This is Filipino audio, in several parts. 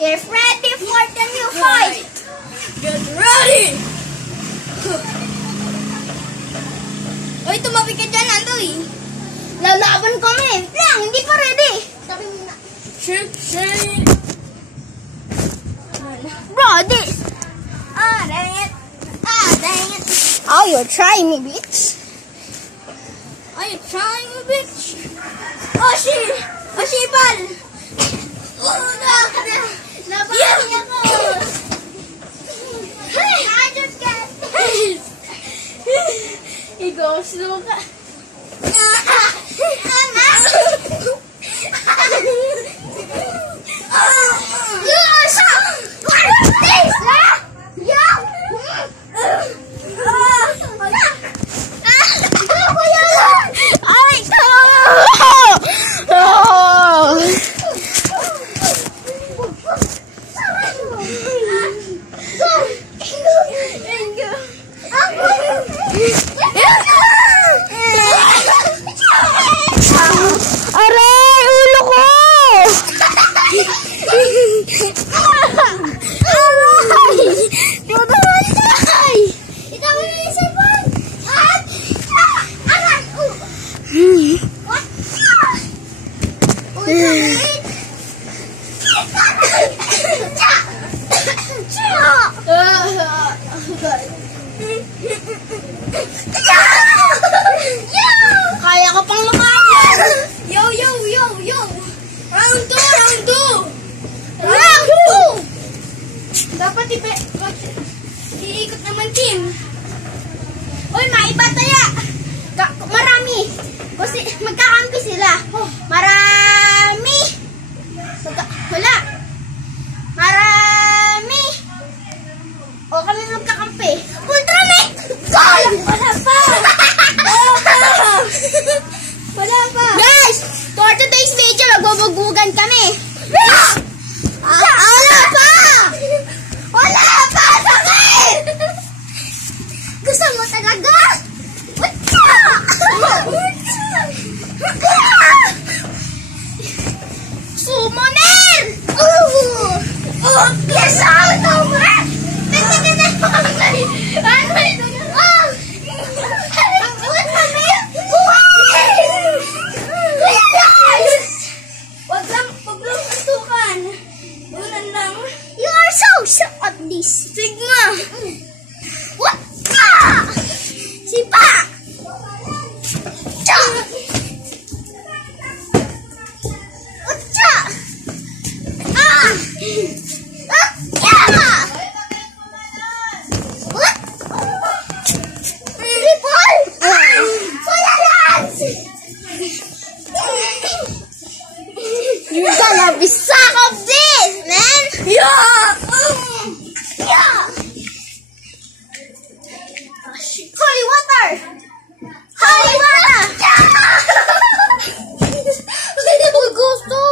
Get ready for the new fight! Get ready! Oy, tumabi ka dyan, Andoy. Lalaban kami! Lang, hindi pa ready! Sabi mo na. Shake! Bro, this! Ah, dang it! Oh, you're trying me, bitch! Are you trying me, bitch? Oshi! Oshi, bal! Oh, Nabali ako! I just got... Ikaw, slow ka. You are so... What is this? Aray! Ulo ko! Aray! Tutuloy! Ikaw mo yung isipon! Aray! What? Kaya ko pang lumaban! Yo! Round 2! Round 2! Dapat iikot naman team. Uy, maibataya! Marami! Kasi magkakampi sila. Marami! Wala! Marami! O kami magkakampi. Ultramate! Goal! Wala pa! Guys! For today's video, magbubugugan kami. Wala pa! Wala pa! Sakit! Gusto mo talaga? Summoner! Yes, out of it! Wag lang pagsukan. Unan lang. You are so shocked at this. Sigma! What? Sipa! Cha! Ucha! Ah! Yeah! What? Triple! Pulalas! You're gonna be sick of this, man! Yeah! Yeah! Holy water! Holy water! Uy, gusto!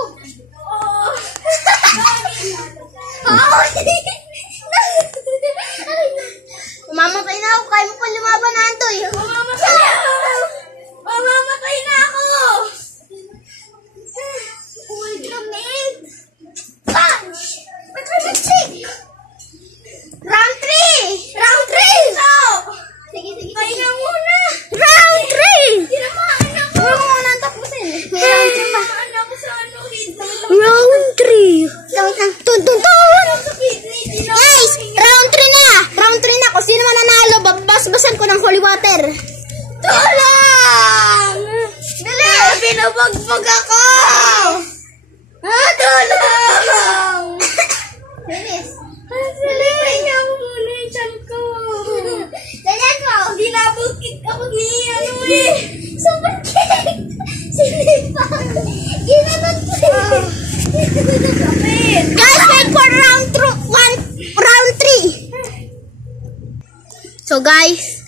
Mamamatay na ako. Kaya mo pa lumaban na, Antoy. Mamamatay na ako! Ultimate punch! Round 3! Round 3! No! Sige. Pahinga muna! Round 3! Tinamaan ako! Huwag mo muna ang tapusin. Tinamaan ako sa Round 3! Tun! Sa kidney, Guys! Round 3 na! Round 3 na! Kung sino man nanalo, babasbasan ko ng holy water. Tulong! Dali! Pinabagbag ako! Tulong! Bilis! Dali! Pahinga mo muna yung tiyan ko. Dali ko! Dinabukit ako ni ano eh. Super cake! Sinipang! Ginanot ko! Guys, wait for round 3! So guys,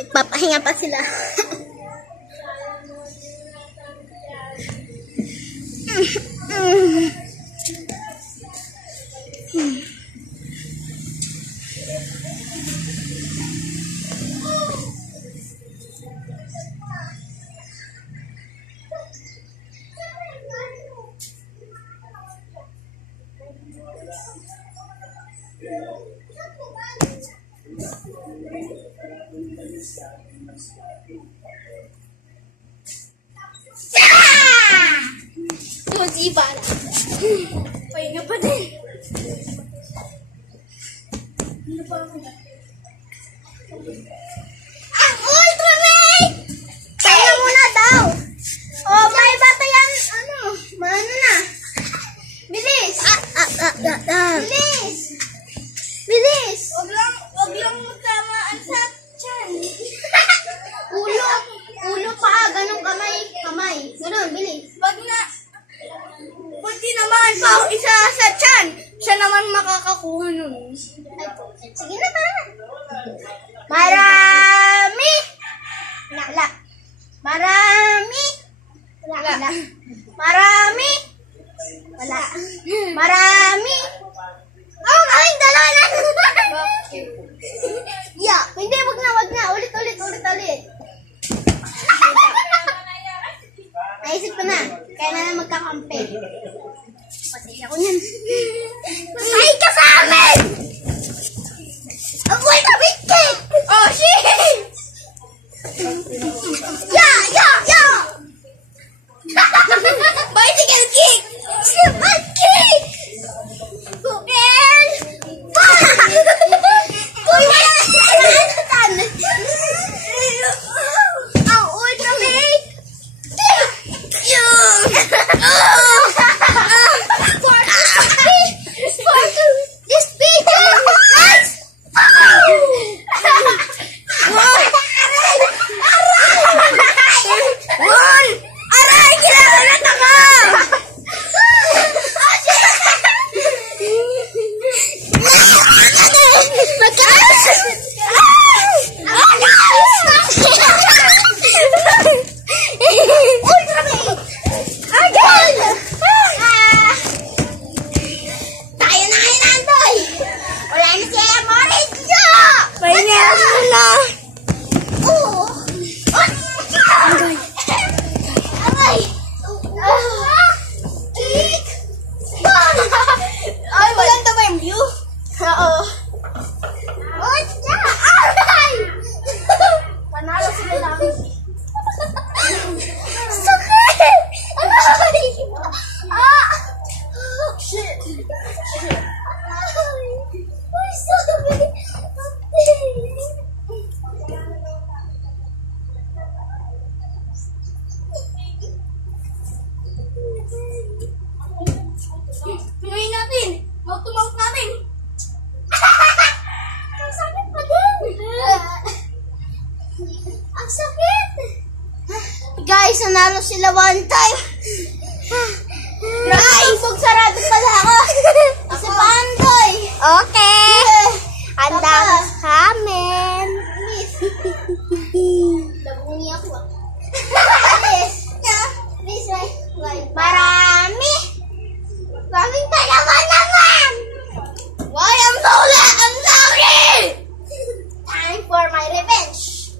nagpapahinga pa sila. Musiba na. Pahinga pa din. Ano pa ako? Ang Ultramate! Kaya muna daw. Oh, may bata yan. Ano? Mano na? Bilis! Bilis! Bilis! Wag lang magtamaan sa tiyan. Ulo pa, ganun kamay. Ganun, bilis. Wag na. Pati naman pa isa sa tiyan. Siya naman makakakuha nun. Sige na, tara. Marami! Wala. Marami! Wala. Marami! Wala. Marami! Oh, kaming dalawa na! Yeah, hindi, wag na. Ulit. Naisip ko na. Kaya na magkakampi. Pasensya ko yan. Masay ka sa amin! Amoy ka, Bigkit! Oh, shit! Yeah! Bicycle kick! Slipper kick! Bukel! Uy, wala na siya! Ang Ultramate! This video! Guys! Aray! Kailangan na ka! Pahinga muna! Ay, maganda ba yung view? Oo. Aray! Panalo sila lang. Sakit! Aray! Shit! Ay, sakit! Pinoy natin! Mag-tumawag namin! Ang sakit pa din! Ang sakit! Guys, nanalo sila one time. Ay, sarado pala ako. Kasi pandoy. Okay! Handa sa amin. Labungi ako ah. Please, marami. Kaming dalawa naman. Why ang bola? Ang sakit! Time for my revenge.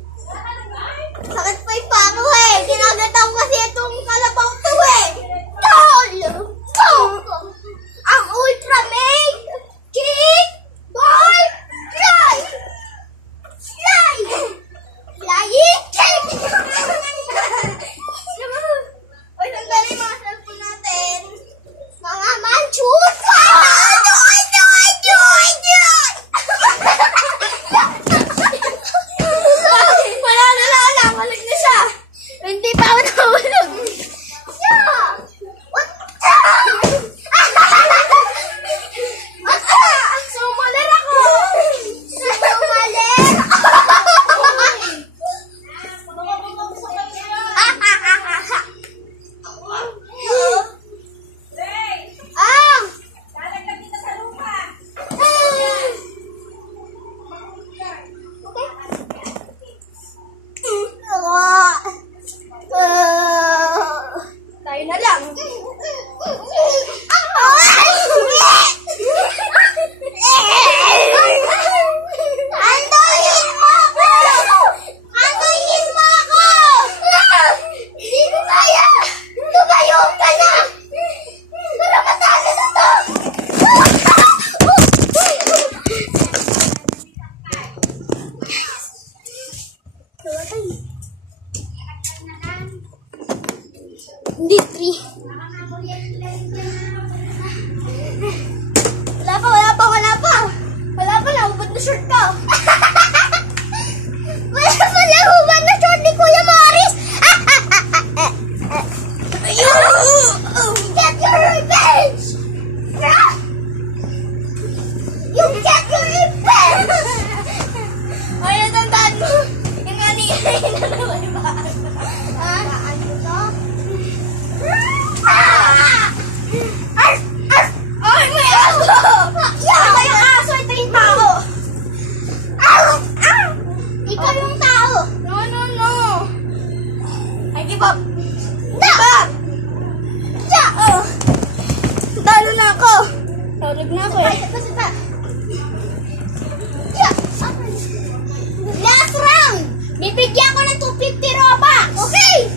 Sakit pa yung pako eh. Kinagatan ko kasi itong kalabaw to Narig na ako eh. Basta pa. Yeah. Last round! Bibigyan ko ng 250 Robux! Okay!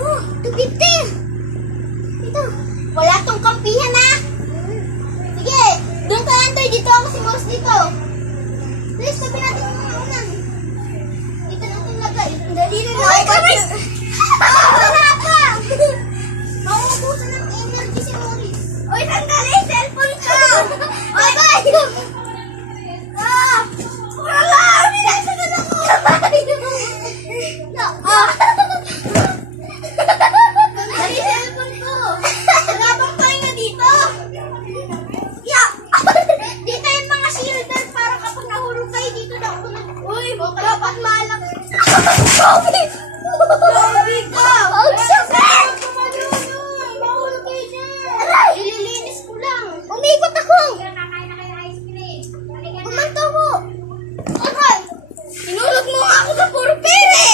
Oh, 250! Ito. Wala tong kampihan ha! Sige! Doon ka lang tayo. Dito ako si Mouse dito. Please, sabi natin ang mga unan. Dito natin lagay. Dali na lang. Ay, kamay! Wala ka! Mauubusan ng energy si Maurice. Uy, tanggalin yung cellphone ko! Bye bye! Wala! Minasunod ako! Tanggalin yung cellphone ko! Wala bang pahinga dito? Yeah! Dito yung mga shielder para kapag nahulog kayo dito na ulan. Uy, dapat malak. Covid! Grabe ka! Ang sakit! Mahulog kayo dyan! Aray! Ililinis ko lang. Umikot ako! Kumanta ko! Aray! Sinulog mo nga ako sa puro pere!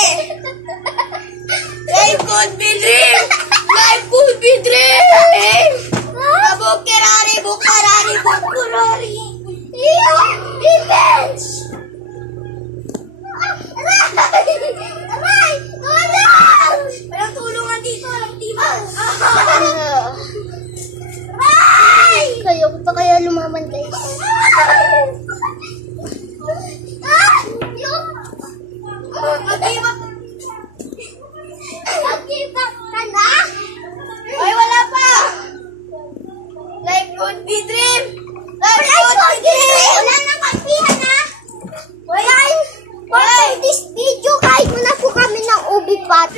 Life could be dream! Life could be dream! Bukerari, bukarari, bukurari! Revenge! Aray! Aray! Tulong! Walang tulungan dito, walang timo! Aray! Kayo pa kaya lumaman kayo? Mag-give up ka na? Ay, wala pa! Life could be dream! Life Wala could be dream! Wala nang kampihan ha? Wala! For this video, kahit mo na po kami ng ubi pat.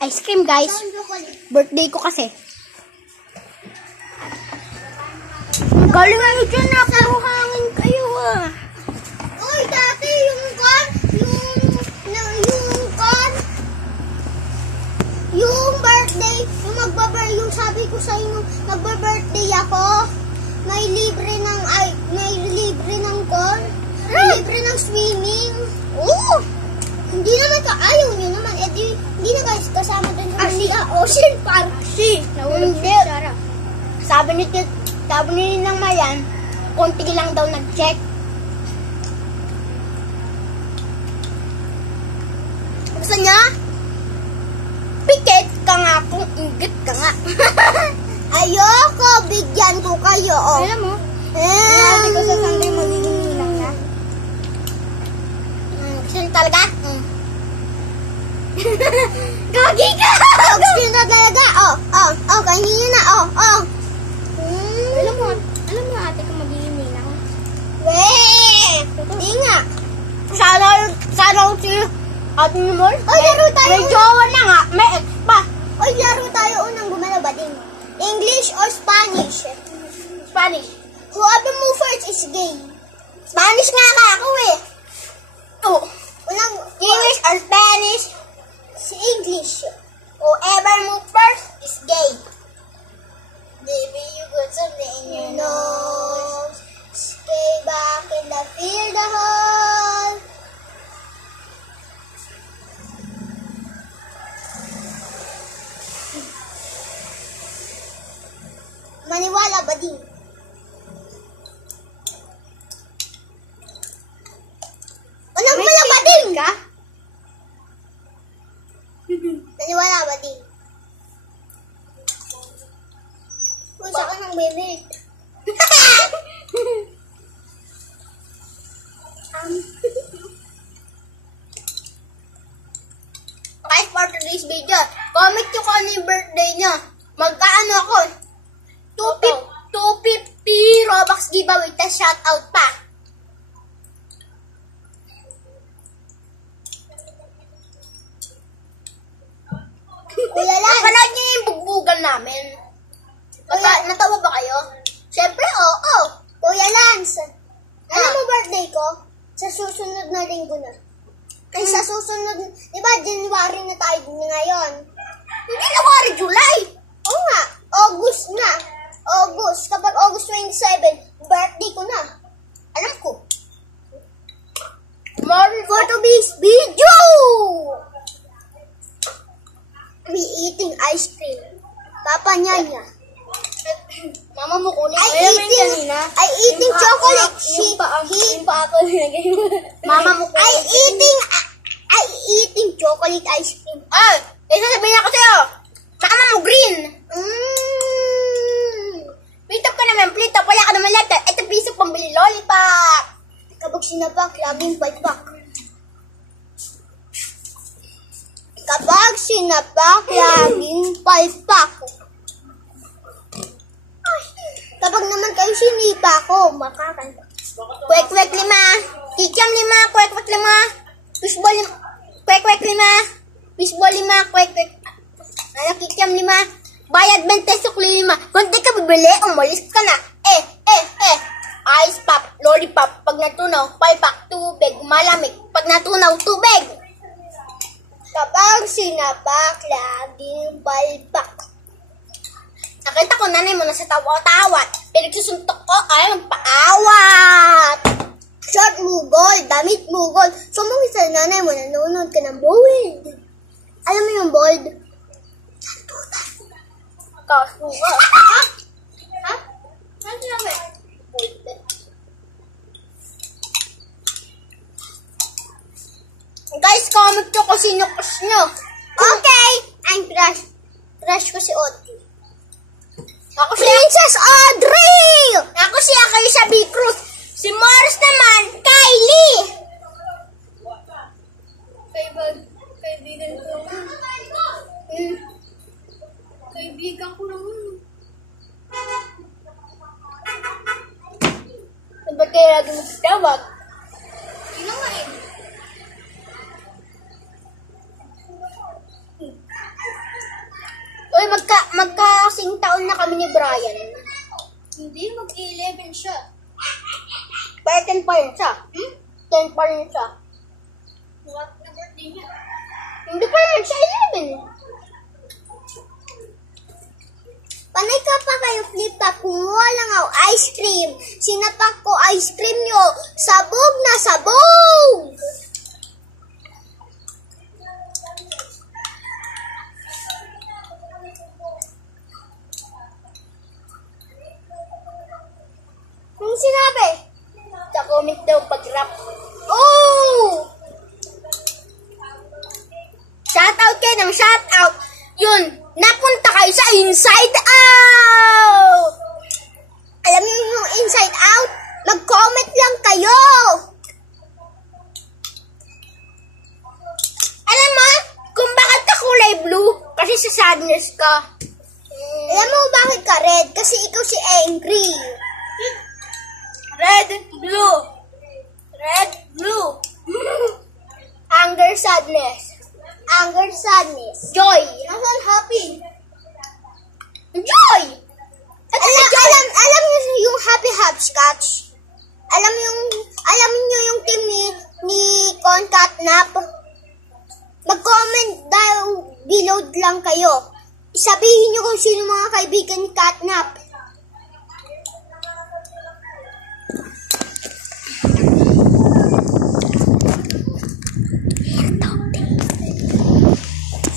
Ice cream guys. Birthday ko kasi. Galing ano dyan na, puro hangin kayo ah. Uy, dati yung birthday, yung sabi ko sa inyo, magba-birthday ako, may libre ng swimming. Oh! Hindi naman ayaw nyo naman, hindi na guys, kasama din sa Ocean Park. Hindi. Sabi ni Nang Mayan, konti lang daw nag-check. Gusto niya? Pikit ka nga kung ingit ka nga. Ayoko, bigyan ko kayo. Oh. Alam mo? Sabi ko sa Sunday magiging nilang ka. Gusto niyo talaga? Gagi ka! Gusto niyo talaga? Kainin niyo na. Alam mo ate ko magiging nilang. Hindi nga. Sana si Ate Nimol. Laro tayo. May jowa na nga. May ex pa. Laro tayo unang gumalaw ba din? English or Spanish? Spanish. Whoever move first is gay. Spanish nga ako eh. Unang English or Spanish? Si English. Whoever move first is gay. Baby, you got something in your nose. Stay back in the field the hole. Maniwala ba din? Walang wala ba din? Ka? Maniwala ba din? Uy, saka ng bebe. Guys, for today's video, comment nyo kung ano yung birthday nyo. Magkaano ako? 250 Robux giveaway, tas shoutout pa. Kuya Lance. Napanood niyo yung bugbugan namin. Natawa ba kayo? Siyempre, oo. Kuya Lance, alam mo birthday ko? Sa susunod na linggo na. Ay, sa susunod, di ba, January na tayo ngayon? Hindi January, July. Oo nga, August na. August, kapag August 27, birthday ko na. Alam ko. For today's video, we eating ice cream. Papa Nyanya. Mama mo kunin. I eating chocolate. Mama mo I eating chocolate ice cream. Ay! Sasabihin ako sa'yo. Mama mo green. Plitop ka naman, plitop. Wala ka naman lahat. Ito piso pambili lollipop. Kapag sinapak, laging palpak. Kapag sinapak, laging palpak. Kapag naman kayo sinipa ko, makakanta. Kwek-kwek 5. Kikiam 5. Kwek-kwek 5. Fishball 5. Kwek-kwek 5. Fishball 5. Kwek-kwek. Kikiam 5. Bayad 20 sukli 5. Kung di ka bibili, umalis ka na. Ice pop, lollipop. Pag natunaw, palpak, tubig, malamig. Pag natunaw, tubig. Kapag sinapak, laging palpak. Nakita ko nanay mo na sa tawa-tawat. Pinagsusuntok ko ay magpaawat. Short mugol, damit mugol. Sumang sa nanay mo, nanonood ka ng bold. Alam mo yung bold? Santutan. Kasuga. Ha? Ano sinabi? Bold. Guys, comment nyo kung sino crush nyo. Okay, I'm crush. Crush ko si Audrey. Ako si Princess Audrey! Ako si Akaisa B. Cruz. Si Morris naman, Kylie. Kaibigan ko. Kaibigan ko naman. Ba't kayo lagi magtawag? Sino nga eh? Uy, magkasing taon na kami ni Brian. Hindi, mag-11 siya. Pero 10 pa rin siya. 10 pa rin siya. What na birthday niya? Hindi pa rin siya 11. Panay ka pa kayo flip-top, kumuha lang ako ice cream. Sinapak ko ice cream nyo. Sabog na sabog! Anong sinabi? Sa comment daw pag-rap. Oh! Shoutout kayo ng shoutout. Yun, napunta kayo sa Inside Out. Alam niyo yung inside out? Mag-comment lang kayo! Alam mo, kung bakit ka kulay blue? Kasi sa sadness ka. Alam mo bakit ka red? Kasi ikaw si angry. Red, blue. Red, blue. Anger, sadness. Anger, sadness. Joy. Nasaan happy? Joy! Alam niyo yung happy hopscotch? Alam niyo yung team ni Con Catnap? Mag-comment daw, below lang kayo. Sabihin niyo kung sino mga kaibigan ni Catnap.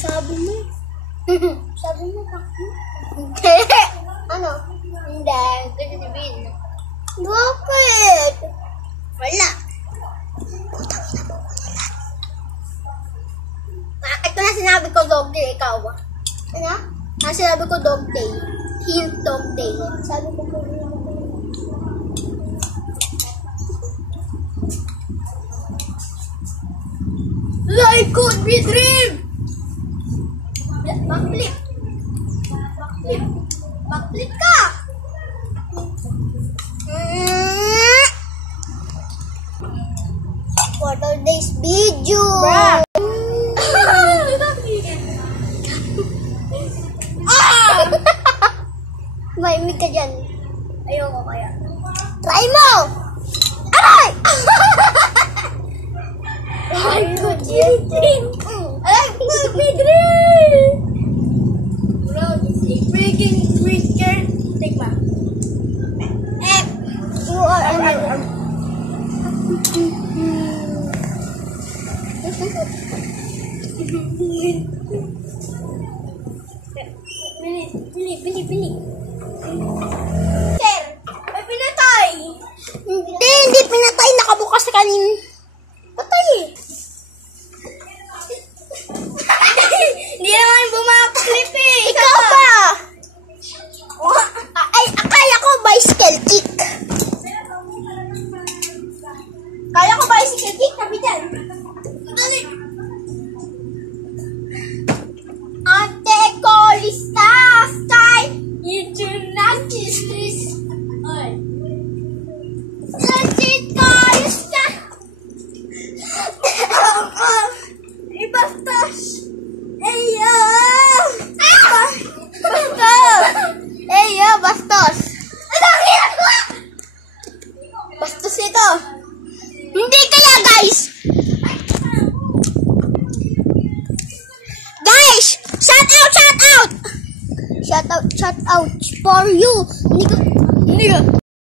Sabi mo. Sabi mo, ano? Hindi, kasi sabihin. Bakit? Wala. Ito na sinabi ko, dog day, ikaw. Ano? Sinabi ko, dog day. Hint, dog day. Sabi ko po. Life could be dream! Backflip. Backflip. Backflip ka! For today's video. Bruh. Maimig ka dyan. Ayoko kaya. Try mo! Aray! Life could be dream! Life could be dream! Bro, this is freaking creature. Take ba? You are a Bili. Sir, may pinatay. Hindi pinatay. Nakabukas na kanin. Patay eh. Hindi naman bumaklip eh. Ikaw ba? Ay, akala ko bicycle kick. Kaya ko bicycle kick, tabi dyan. Dali. Ate ko lista style. YouTube na kiss. Ay. Ate ko lista. Ibastos. Eyo. Bastos. Anong ginagawa? Bastos ito. Hindi kaya, guys. Guys, shout out. Shout out for you. Hindi ko